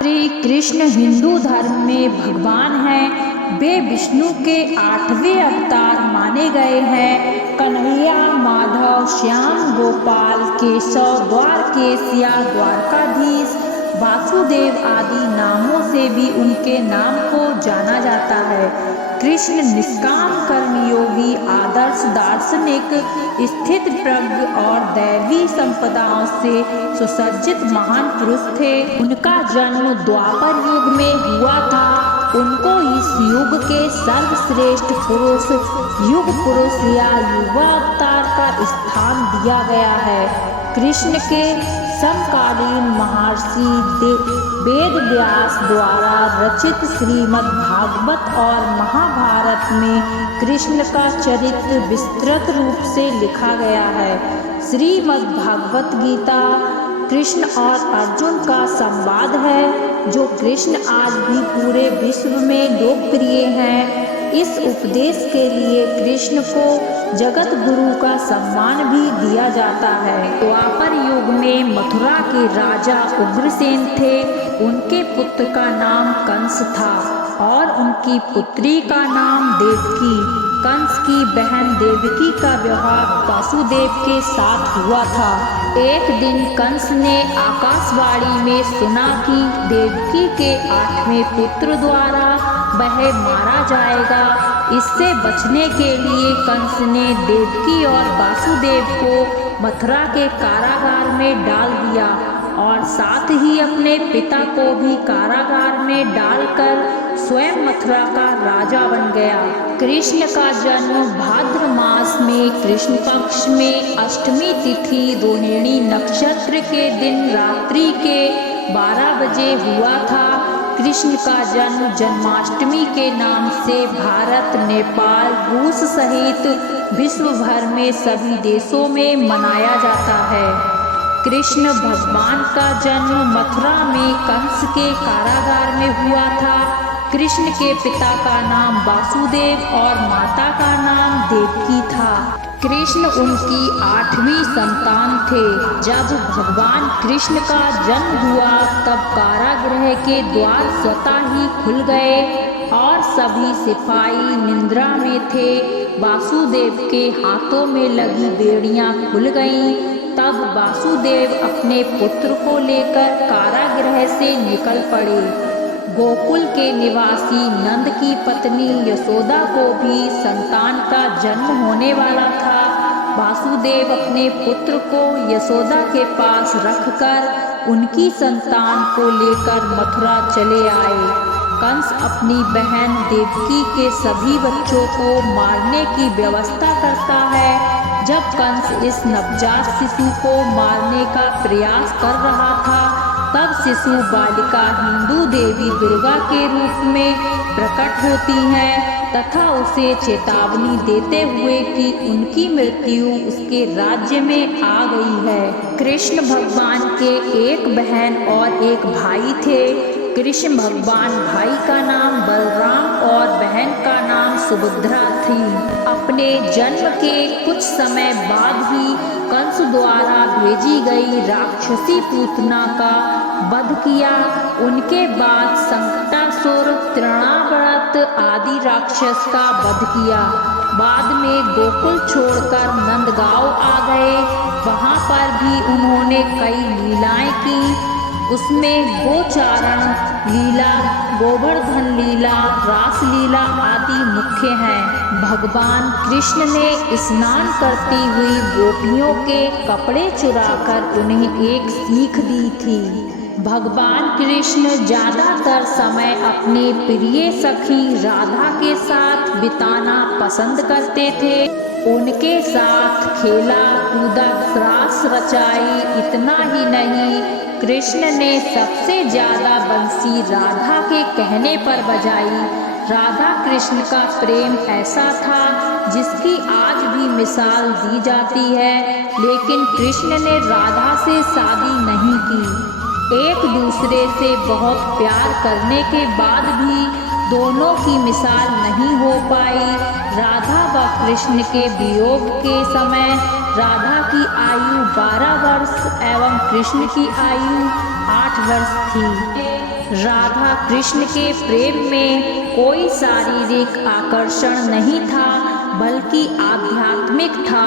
श्री कृष्ण हिंदू धर्म में भगवान हैं। वे विष्णु के 8वें अवतार माने गए हैं। कन्हैया, माधव, श्याम, गोपाल, केशव, द्वारकेशिया, द्वारकाधीश, वासुदेव आदि नामों से भी उनके नाम को जाना जाता है। कृष्ण निष्काम कर्मयोगी, आदर्श दार्शनिक, स्थित प्रज्ञ और दैवी संपदाओं से सुसज्जित महान पुरुष थे। उनका जन्म द्वापर युग में हुआ था। उनको इस युग के सर्वश्रेष्ठ पुरुष, युग पुरुष या युवा अवतार का स्थान दिया गया है। कृष्ण के समकालीन महर्षि वेद व्यास द्वारा रचित श्रीमद् भागवत और महाभारत में कृष्ण का चरित्र विस्तृत रूप से लिखा गया है। श्रीमद् भागवत गीता कृष्ण और अर्जुन का संवाद है, जो कृष्ण आज भी पूरे विश्व में लोकप्रिय हैं। इस उपदेश के लिए कृष्ण को जगत गुरु का सम्मान भी दिया जाता है। द्वापर युग में मथुरा के राजा उग्रसेन थे। उनके पुत्र का नाम कंस था और उनकी पुत्री का नाम देवकी। कंस की बहन देवकी का विवाह वासुदेव के साथ हुआ था। एक दिन कंस ने आकाशवाणी में सुना कि देवकी के 8वें पुत्र द्वारा वह मारा जाएगा। इससे बचने के लिए कंस ने देवकी और वासुदेव को मथुरा के कारागार में डाल दिया और साथ ही अपने पिता को भी कारागार में डालकर स्वयं मथुरा का राजा बन गया। कृष्ण का जन्म भाद्र मास में कृष्ण पक्ष में अष्टमी तिथि रोहिणी नक्षत्र के दिन रात्रि के 12 बजे हुआ था। कृष्ण का जन्म जन्माष्टमी के नाम से भारत, नेपाल, रूस सहित विश्व भर में सभी देशों में मनाया जाता है। कृष्ण भगवान का जन्म मथुरा में कंस के कारागार में हुआ था। कृष्ण के पिता का नाम वासुदेव और माता का नाम देवकी था। कृष्ण उनकी 8वीं संतान थे। जब भगवान कृष्ण का जन्म हुआ तब कारागृह के द्वार स्वतः ही खुल गए और सभी सिपाही निद्रा में थे। वासुदेव के हाथों में लगी बेड़ियां खुल गईं। तब वासुदेव अपने पुत्र को लेकर कारागृह से निकल पड़े। गोकुल के निवासी नंद की पत्नी यशोदा को भी संतान का जन्म होने वाला था। वासुदेव अपने पुत्र को यशोदा के पास रखकर उनकी संतान को लेकर मथुरा चले आए। कंस अपनी बहन देवकी के सभी बच्चों को मारने की व्यवस्था करता है। जब कंस इस नवजात शिशु को मारने का प्रयास कर रहा था, तब शिशु बालिका हिंदू देवी दुर्गा के रूप में प्रकट होती हैं तथा उसे चेतावनी देते हुए कि उनकी मृत्यु उसके राज्य में आ गई है। कृष्ण भगवान के एक बहन और एक भाई थे। कृष्ण भगवान भाई का नाम बलराम और बहन का नाम सुभद्रा थी। अपने जन्म के कुछ समय बाद ही कंस द्वारा भेजी गई राक्षसी पूतना का वध किया। उनके बाद संकटासुर, तृणाव्रत आदि राक्षस का वध किया। बाद में गोकुल छोड़कर नंदगांव आ गए। वहाँ पर भी उन्होंने कई लीलाएं की। उसमें गोचारण लीला, गोवर्धन लीला, रास लीला आदि मुख्य हैं। भगवान कृष्ण ने स्नान करती हुई गोपियों के कपड़े चुराकर उन्हें एक सीख दी थी। भगवान कृष्ण ज्यादातर समय अपने प्रिय सखी राधा के साथ बिताना पसंद करते थे। उनके साथ खेला कूदा, रास रचाई। इतना ही नहीं, कृष्ण ने सबसे ज्यादा बंसी राधा के कहने पर बजाई। राधा कृष्ण का प्रेम ऐसा था जिसकी आज भी मिसाल दी जाती है, लेकिन कृष्ण ने राधा से शादी नहीं की। एक दूसरे से बहुत प्यार करने के बाद भी दोनों की मिसाल नहीं हो पाई। राधा व कृष्ण के वियोग के समय राधा की आयु 12 वर्ष एवं कृष्ण की आयु 8 वर्ष थी। राधा कृष्ण के प्रेम में कोई शारीरिक आकर्षण नहीं था, बल्कि आध्यात्मिक था।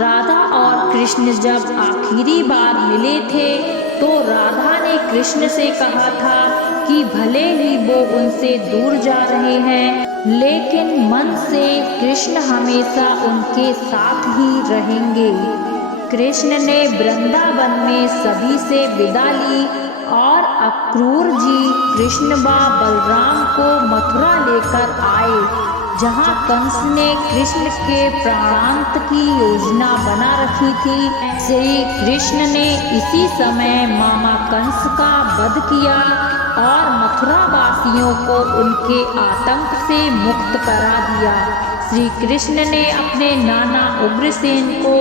राधा और कृष्ण जब आखिरी बार मिले थे तो राधा ने कृष्ण से कहा था कि भले ही वो उनसे दूर जा रहे हैं, लेकिन मन से कृष्ण हमेशा उनके साथ ही रहेंगे। कृष्ण ने वृंदावन में सभी से विदा ली और अक्रूर जी कृष्ण व बलराम को मथुरा लेकर आए, जहाँ कंस ने कृष्ण के प्राणांत की योजना बना रखी थी। श्री कृष्ण ने इसी समय मामा कंस का वध किया और मथुरा वासियों को उनके आतंक से मुक्त करा दिया। श्री कृष्ण ने अपने नाना उग्रसेन को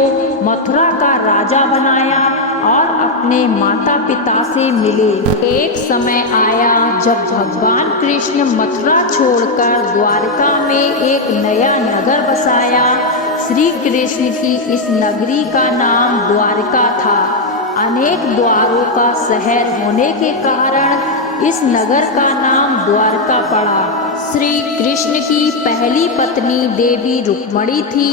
मथुरा का राजा बनाया और अपने माता पिता से मिले। एक समय आया जब भगवान कृष्ण मथुरा छोड़कर द्वारका में एक नया नगर बसाया। श्री कृष्ण की इस नगरी का नाम द्वारका था। अनेक द्वारों का शहर होने के कारण इस नगर का नाम द्वारका पड़ा। श्री कृष्ण की पहली पत्नी देवी रुक्मणी थी।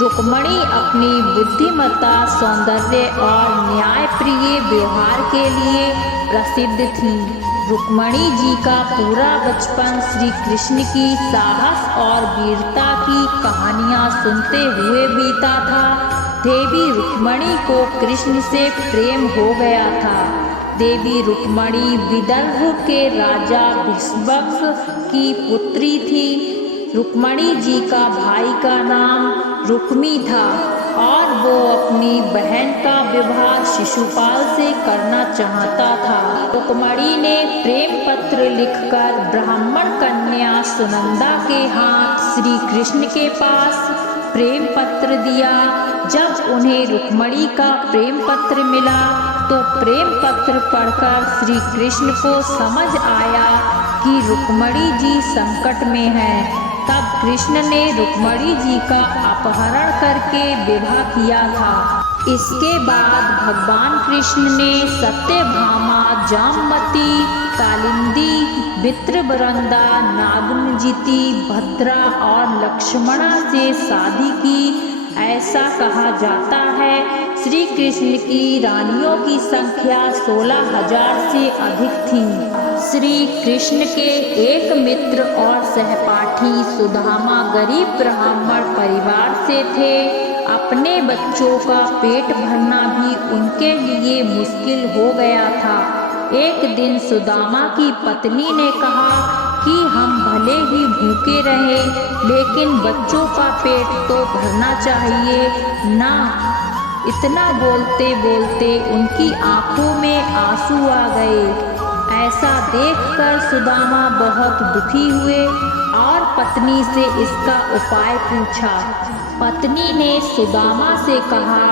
रुक्मणी अपनी बुद्धिमत्ता, सौंदर्य और न्यायप्रिय व्यवहार के लिए प्रसिद्ध थी। रुक्मणी जी का पूरा बचपन श्री कृष्ण की साहस और वीरता की कहानियाँ सुनते हुए बीता था। देवी रुक्मणी को कृष्ण से प्रेम हो गया था। देवी रुक्मणी विदर्भ के राजा भीष्मक की पुत्री थी। रुक्मणी जी का भाई का नाम रुक्मी था और वो अपनी बहन का विवाह शिशुपाल से करना चाहता था। रुक्मणी ने प्रेम पत्र लिखकर ब्राह्मण कन्या सुनंदा के हाथ श्री कृष्ण के पास प्रेम पत्र दिया। जब उन्हें रुक्मणी का प्रेम पत्र मिला तो प्रेम पत्र पढ़कर श्री कृष्ण को समझ आया कि रुक्मणी जी संकट में हैं। तब कृष्ण ने रुक्मणी जी का अपहरण करके विवाह किया था। इसके बाद भगवान कृष्ण ने सत्यभामा, जामवती, कालिंदी, वित्रवरंदा, नागनजिति, भद्रा और लक्ष्मणा से शादी की। ऐसा कहा जाता है श्री कृष्ण की रानियों की संख्या 16,000 से अधिक थी। श्री कृष्ण के एक मित्र और सहपाठी सुदामा गरीब ब्राह्मण परिवार से थे। अपने बच्चों का पेट भरना भी उनके लिए मुश्किल हो गया था। एक दिन सुदामा की पत्नी ने कहा कि हम भले ही भूखे रहे, लेकिन बच्चों का पेट तो भरना चाहिए ना। इतना बोलते बोलते उनकी आंखों में आंसू आ गए। ऐसा देखकर सुदामा बहुत दुखी हुए और पत्नी से इसका उपाय पूछा। पत्नी ने सुदामा से कहा,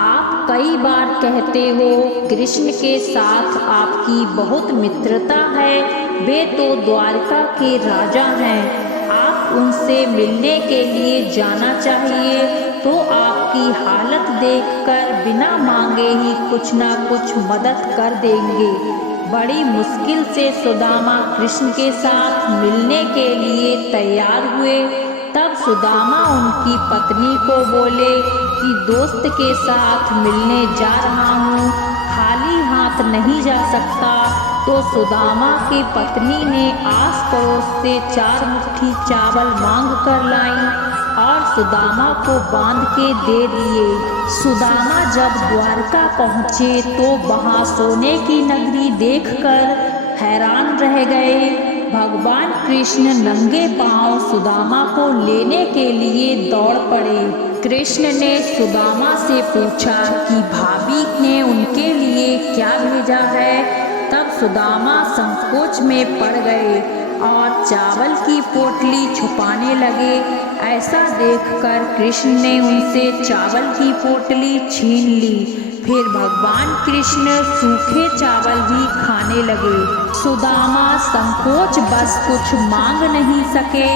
आप कई बार कहते हो कृष्ण के साथ आपकी बहुत मित्रता है, वे तो द्वारका के राजा हैं। आप उनसे मिलने के लिए जाना चाहिए तो आपकी हालत देखकर बिना मांगे ही कुछ ना कुछ मदद कर देंगे। बड़ी मुश्किल से सुदामा कृष्ण के साथ मिलने के लिए तैयार हुए। तब सुदामा उनकी पत्नी को बोले कि दोस्त के साथ मिलने जा रहा हूँ, खाली हाथ नहीं जा सकता। तो सुदामा की पत्नी ने आस पड़ोस से 4 मुट्ठी चावल मांग कर लाई और सुदामा को बांध के दे दिए। सुदामा जब द्वारका पहुँचे तो वहाँ सोने की नगरी देखकर हैरान रह गए। भगवान कृष्ण नंगे पांव सुदामा को लेने के लिए दौड़ पड़े। कृष्ण ने सुदामा से पूछा कि भाभी ने उनके लिए क्या भेजा है। तब सुदामा संकोच में पड़ गए और चावल की पोटली छुपाने लगे। ऐसा देखकर कृष्ण ने उनसे चावल की पोटली छीन ली। फिर भगवान कृष्ण सूखे चावल ही खाने लगे। सुदामा संकोच बस कुछ मांग नहीं सके।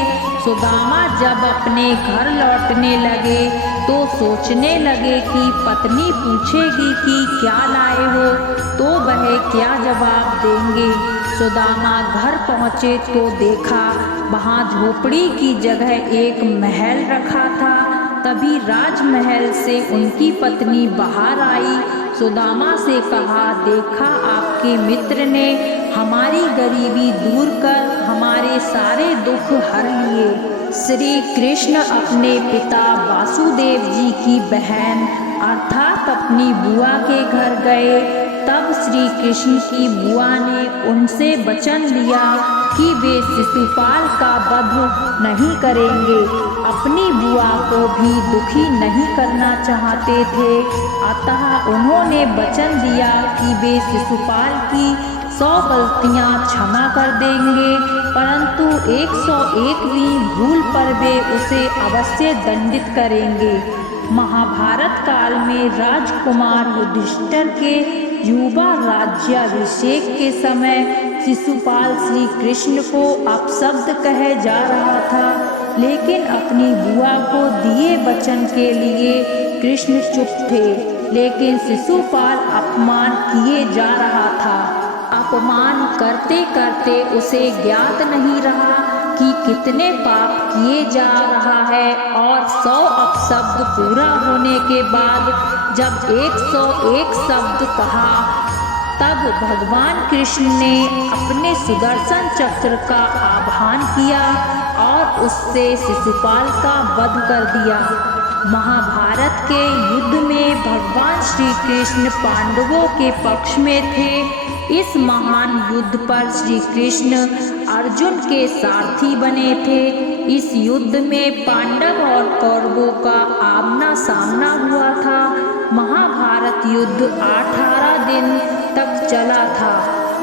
सुदामा जब अपने घर लौटने लगे तो सोचने लगे कि पत्नी पूछेगी कि क्या लाए हो तो वह क्या जवाब देंगे। सुदामा घर पहुँचे तो देखा वहाँ झोपड़ी की जगह एक महल रखा था। तभी राजमहल से उनकी पत्नी बाहर आई, सुदामा से कहा, देखा आपके मित्र ने हमारी गरीबी दूर कर हमारे सारे दुख हर लिए। श्री कृष्ण अपने पिता वासुदेव जी की बहन अर्थात अपनी बुआ के घर गए। तब श्री कृष्ण की बुआ ने उनसे वचन लिया कि वे शिशुपाल का वध नहीं करेंगे। अपनी बुआ को भी दुखी नहीं करना चाहते थे, अतः उन्होंने वचन दिया कि वे शिशुपाल की 100 गलतियां क्षमा कर देंगे, परंतु 101वीं भूल पर वे उसे अवश्य दंडित करेंगे। महाभारत काल में राजकुमार युधिष्ठिर के युवा राज्याभिषेक के समय शिशुपाल श्री कृष्ण को अपशब्द कहे जा रहा था, लेकिन अपनी बुआ को दिए वचन के लिए कृष्ण चुप थे। लेकिन शिशुपाल अपमान किए जा रहा था। अपमान करते करते उसे ज्ञात नहीं रहा कि कितने पाप किए जा रहा है, और 100 अपशब्द पूरा होने के बाद जब 101 शब्द कहा, तब भगवान कृष्ण ने अपने सुदर्शन चक्र का आह्वान किया और उससे शिशुपाल का वध कर दिया। महाभारत के युद्ध में भगवान श्री कृष्ण पांडवों के पक्ष में थे। इस महान युद्ध पर श्री कृष्ण अर्जुन के सारथी बने थे। इस युद्ध में पांडव और कौरवों का आमना सामना हुआ था। महाभारत युद्ध 18 दिन तक चला था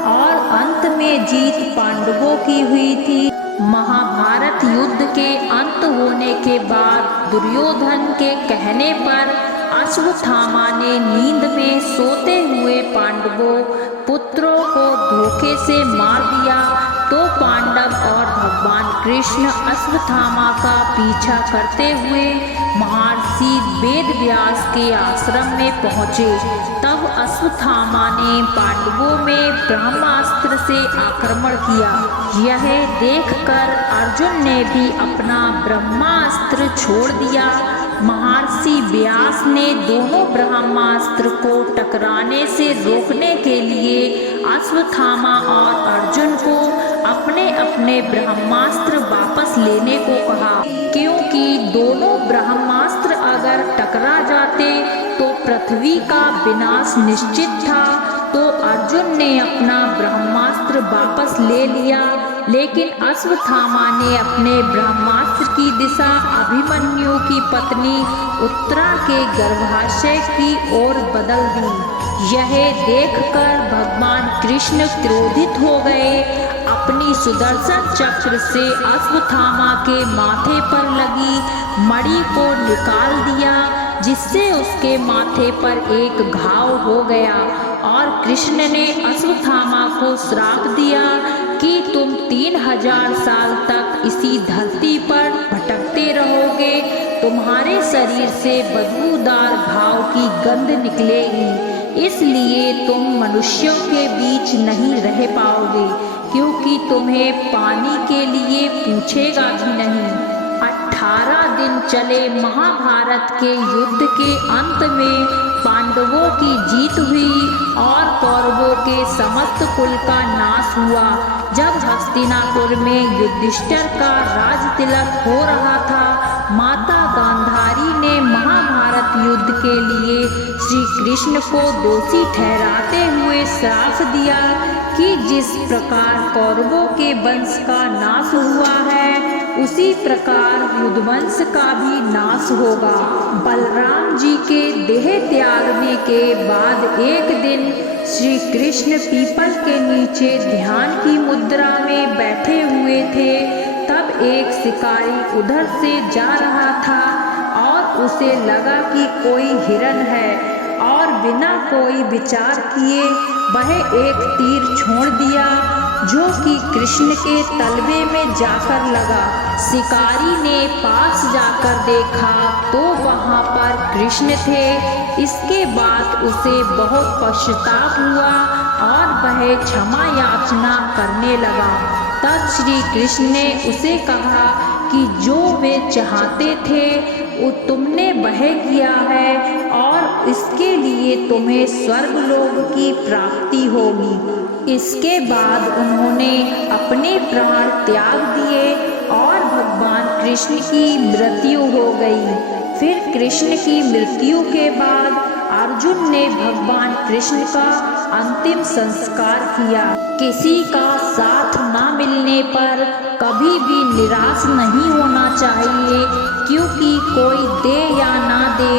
और अंत में जीत पांडवों की हुई थी। महाभारत युद्ध के अंत होने के बाद दुर्योधन के कहने पर अश्वत्थामा ने नींद में सोते हुए पांडवों पुत्रों को धोखे से मार दिया। तो पांडव और भगवान कृष्ण अश्वत्थामा का पीछा करते हुए महर्षि वेदव्यास के आश्रम में पहुँचे। तब अश्वत्थामा ने पांडवों में ब्रह्मास्त्र से आक्रमण किया। यह देखकर अर्जुन ने भी अपना ब्रह्मास्त्र छोड़ दिया। महर्षि व्यास ने दोनों ब्रह्मास्त्र को टकराने से रोकने के लिए अश्वत्थामा और अर्जुन को अपने अपने ब्रह्मास्त्र वापस लेने को कहा, क्योंकि दोनों ब्रह्मास्त्र अगर टकरा जाते तो पृथ्वी का विनाश निश्चित था। तो अर्जुन ने अपना ब्रह्मास्त्र वापस ले लिया, लेकिन अश्वत्थामा ने अपने ब्रह्मास्त्र की दिशा अभिमन्यु की पत्नी उत्तरा के गर्भाशय की ओर बदल दी। यह देखकर भगवान कृष्ण क्रोधित हो गए। अपनी सुदर्शन चक्र से अश्वत्थामा के माथे पर लगी मणि को निकाल दिया, जिससे उसके माथे पर एक घाव हो गया। और कृष्ण ने अश्वत्थामा को श्राप दिया कि तुम 3000 साल तक इसी धरती पर भटकते रहोगे। तुम्हारे शरीर से बदबूदार घाव की गंध निकलेगी, इसलिए तुम मनुष्यों के बीच नहीं रह पाओगे, क्योंकि तुम्हें पानी के लिए पूछेगा भी नहीं। 18 दिन चले महाभारत के युद्ध के अंत में पांडवों की जीत हुई और कौरवों के समस्त कुल का नाश हुआ। जब हस्तिनापुर में युधिष्ठिर का राज तिलक हो रहा था, माता गांधारी ने महाभारत युद्ध के लिए श्री कृष्ण को दोषी ठहराते हुए श्राप दिया कि जिस प्रकार कौरवों के वंश का नाश हुआ है, उसी प्रकार युद्धवंश का भी नाश होगा। बलराम जी के देह त्यागने के बाद एक दिन श्री कृष्ण पीपल के नीचे ध्यान की मुद्रा में बैठे हुए थे। तब एक शिकारी उधर से जा रहा था और उसे लगा कि कोई हिरन है, और बिना कोई विचार किए वह एक तीर छोड़ दिया, जो कि कृष्ण के तलवे में जाकर लगा। शिकारी ने पास जाकर देखा तो वहां पर कृष्ण थे। इसके बाद उसे बहुत पश्चाताप हुआ और वह क्षमा याचना करने लगा। तब श्री कृष्ण ने उसे कहा कि जो वे चाहते थे वो तुमने वह किया है और इसके लिए तुम्हें स्वर्गलोक की प्राप्ति होगी। इसके बाद उन्होंने अपने प्राण त्याग दिए और भगवान कृष्ण की मृत्यु हो गई। फिर कृष्ण की मृत्यु के बाद अर्जुन ने भगवान कृष्ण का अंतिम संस्कार किया। किसी का साथ न मिलने पर कभी भी निराश नहीं होना चाहिए, क्योंकि कोई दे या ना दे,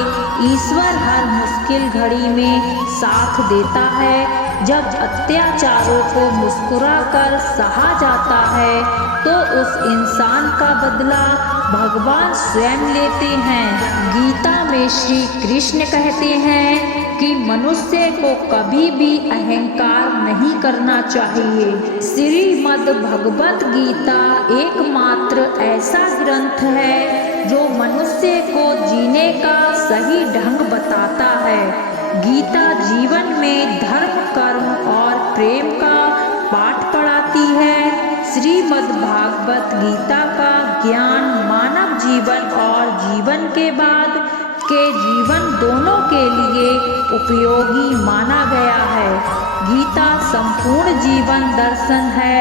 ईश्वर हर मुश्किल घड़ी में साथ देता है। जब अत्याचारों को मुस्कुराकर सहा जाता है तो उस इंसान का बदला भगवान स्वयं लेते हैं। गीता में श्री कृष्ण कहते हैं कि मनुष्य को कभी भी अहंकार नहीं करना चाहिए। श्रीमद् भगवत गीता एकमात्र ऐसा ग्रंथ है जो मनुष्य को जीने का सही ढंग बताता है। गीता जीवन में धर्म, कर्म और प्रेम का पाठ पढ़ाती है। श्रीमद् भागवत गीता का ज्ञान मानव जीवन और जीवन के बाद के जीवन दोनों के लिए उपयोगी माना गया है। गीता संपूर्ण जीवन दर्शन है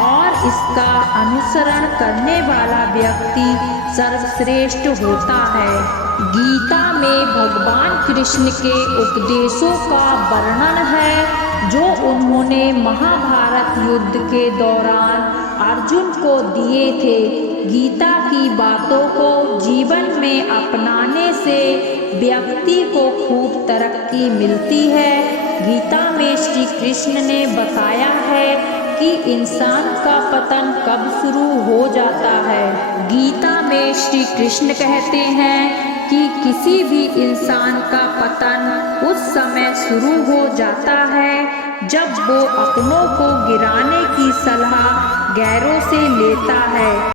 और इसका अनुसरण करने वाला व्यक्ति सर्वश्रेष्ठ होता है। गीता में भगवान कृष्ण के उपदेशों का वर्णन है जो उन्होंने महाभारत युद्ध के दौरान अर्जुन को दिए थे। गीता की बातों को जीवन में अपनाने से व्यक्ति को खूब तरक्की मिलती है। गीता में श्री कृष्ण ने बताया है कि इंसान का पतन कब शुरू हो जाता है। गीता में श्री कृष्ण कहते हैं कि किसी भी इंसान का पतन उस समय शुरू हो जाता है जब वो अपनों को गिराने की सलाह गैरों से लेता है।